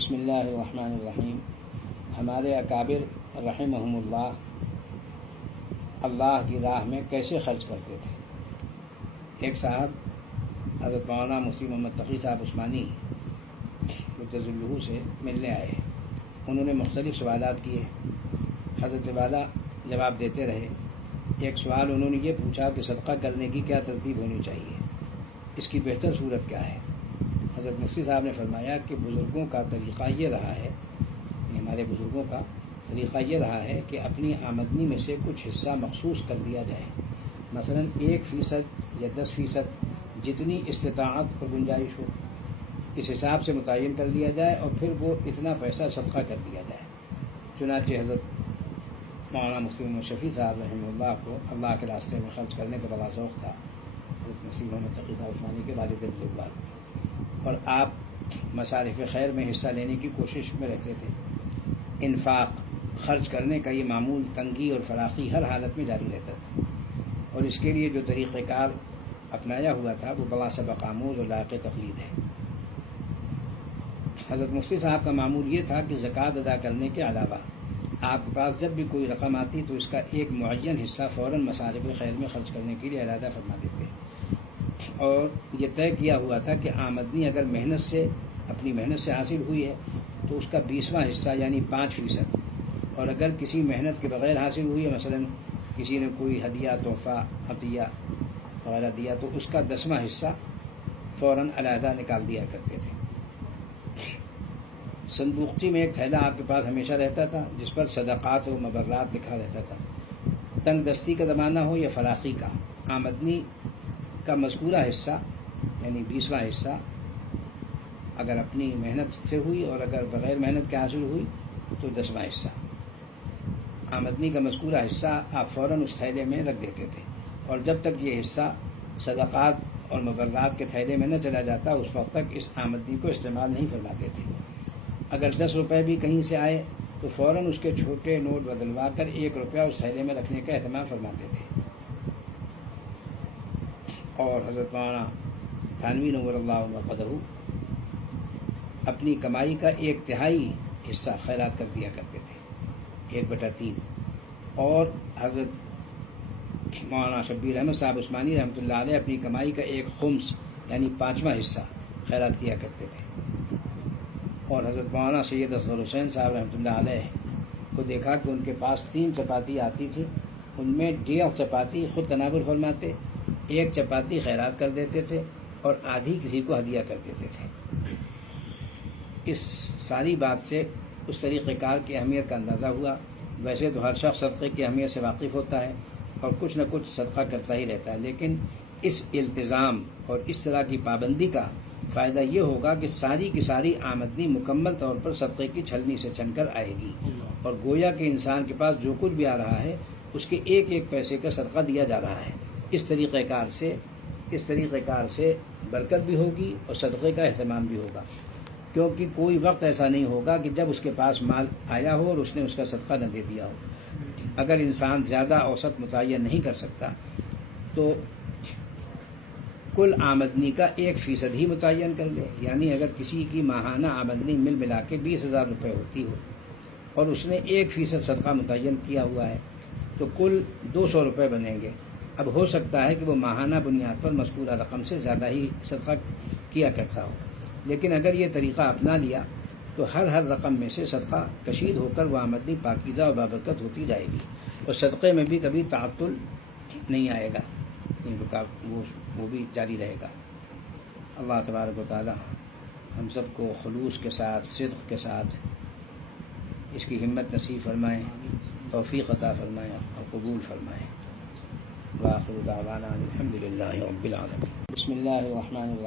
بسم اللہ الرحمن الرحیم۔ ہمارے اکابر رحمہم اللہ اللہ کی راہ میں کیسے خرچ کرتے تھے۔ ایک صاحب حضرت مولانا مفتی محمد تقی صاحب عثمانی قدس اللہ سے ملنے آئے۔ انہوں نے مختلف سوالات کیے، حضرت والا جواب دیتے رہے۔ ایک سوال انہوں نے یہ پوچھا کہ صدقہ کرنے کی کیا ترتیب ہونی چاہیے، اس کی بہتر صورت کیا ہے۔ حضرت مفتی صاحب نے فرمایا کہ بزرگوں کا طریقہ یہ رہا ہے، ہمارے بزرگوں کا طریقہ یہ رہا ہے کہ اپنی آمدنی میں سے کچھ حصہ مخصوص کر دیا جائے، مثلا 1% یا 10% جتنی استطاعت اور گنجائش ہو، اس حساب سے متعین کر دیا جائے اور پھر وہ اتنا پیسہ صدقہ کر دیا جائے۔ چنانچہ حضرت مولانا مفتی محمد شفیع صاحب رحمہ اللہ کو اللہ کے راستے میں خرچ کرنے کا بڑا ذوق تھا، حضرت مفتی محمد تقی صاحب عثمانی کے والد بزرگوار، اور آپ مصارف خیر میں حصہ لینے کی کوشش میں رہتے تھے۔ انفاق خرچ کرنے کا یہ معمول تنگی اور فراخی ہر حالت میں جاری رہتا تھا، اور اس کے لیے جو طریقہ کار اپنایا ہوا تھا وہ بڑا سبق آموز اور لائق تقلید ہے۔ حضرت مفتی صاحب کا معمول یہ تھا کہ زکوٰۃ ادا کرنے کے علاوہ آپ کے پاس جب بھی کوئی رقم آتی تو اس کا ایک معین حصہ فوراً مصارف خیر میں خرچ کرنے کے لیے علیحدہ فرما دیتے، اور یہ طے کیا ہوا تھا کہ آمدنی اگر اپنی محنت سے حاصل ہوئی ہے تو اس کا 20واں حصہ یعنی 5%، اور اگر کسی محنت کے بغیر حاصل ہوئی ہے، مثلا کسی نے کوئی ہدیہ، تحفہ، عطیہ وغیرہ دیا، تو اس کا 10واں حصہ فوراً علیحدہ نکال دیا کرتے تھے۔ صندوقچی میں ایک تھیلا آپ کے پاس ہمیشہ رہتا تھا جس پر صدقات و مبرات لکھا رہتا تھا۔ تنگ دستی کا زمانہ ہو یا فراخی کا، آمدنی کا مذکورہ حصہ یعنی 20واں حصہ اگر اپنی محنت سے ہوئی اور اگر بغیر محنت کے حاصل ہوئی تو 10واں حصہ، آمدنی کا مذکورہ حصہ آپ فوراً اس تھیلے میں رکھ دیتے تھے، اور جب تک یہ حصہ صدقات اور مبرات کے تھیلے میں نہ چلا جاتا اس وقت تک اس آمدنی کو استعمال نہیں فرماتے تھے۔ اگر 10 روپے بھی کہیں سے آئے تو فوراً اس کے چھوٹے نوٹ بدلوا کر 1 روپیہ اس تھیلے میں رکھنے کا اہتمام فرماتے تھے۔ اور حضرت مولانا تھانوی نور اللہ قدرہ اپنی کمائی کا 1/3 حصہ خیرات کر دیا کرتے تھے، 1/3، اور حضرت مولانا شبیر احمد صاحب عثمانی رحمۃ اللہ علیہ اپنی کمائی کا 1 خمس یعنی 5واں حصہ خیرات کیا کرتے تھے۔ اور حضرت مولانا سید اصغر حسین صاحب رحمۃ اللہ علیہ کو دیکھا کہ ان کے پاس 3 چپاتی آتی تھی، ان میں 1.5 چپاتی خود تناول فرماتے، 1 چپاتی خیرات کر دیتے تھے اور آدھی کسی کو ہدیہ کر دیتے تھے۔ اس ساری بات سے اس طریقہ کار کی اہمیت کا اندازہ ہوا۔ ویسے تو ہر شخص صدقے کی اہمیت سے واقف ہوتا ہے اور کچھ نہ کچھ صدقہ کرتا ہی رہتا ہے، لیکن اس التزام اور اس طرح کی پابندی کا فائدہ یہ ہوگا کہ ساری کی ساری آمدنی مکمل طور پر صدقے کی چھلنی سے چھن کر آئے گی، اور گویا کہ انسان کے پاس جو کچھ بھی آ رہا ہے اس کے 1 پیسے کا صدقہ دیا جا رہا ہے۔ اس طریقہ کار سے برکت بھی ہوگی اور صدقے کا اہتمام بھی ہوگا، کیونکہ کوئی وقت ایسا نہیں ہوگا کہ جب اس کے پاس مال آیا ہو اور اس نے اس کا صدقہ نہ دے دیا ہو۔ اگر انسان زیادہ اوسط متعین نہیں کر سکتا تو کل آمدنی کا 1% ہی متعین کر لے، یعنی اگر کسی کی ماہانہ آمدنی ملا کے 20,000 روپے ہوتی ہو اور اس نے 1% صدقہ متعین کیا ہوا ہے تو کل 200 روپے بنیں گے۔ اب ہو سکتا ہے کہ وہ ماہانہ بنیاد پر مذکورہ رقم سے زیادہ ہی صدقہ کیا کرتا ہو، لیکن اگر یہ طریقہ اپنا لیا تو ہر رقم میں سے صدقہ کشید ہو کر وہ آمدنی پاکیزہ و بابرکت ہوتی جائے گی، اور صدقے میں بھی کبھی تعطل نہیں آئے گا، وہ بھی جاری رہے گا۔ اللہ تبارک و تعالی ہم سب کو خلوص کے ساتھ، صدق کے ساتھ اس کی ہمت نصیب فرمائیں، توفیق عطا فرمائیں اور قبول فرمائیں۔ وآخر دعوانا الحمد للہ رب العالمین۔ بسم اللہ الرحمن الرحیم۔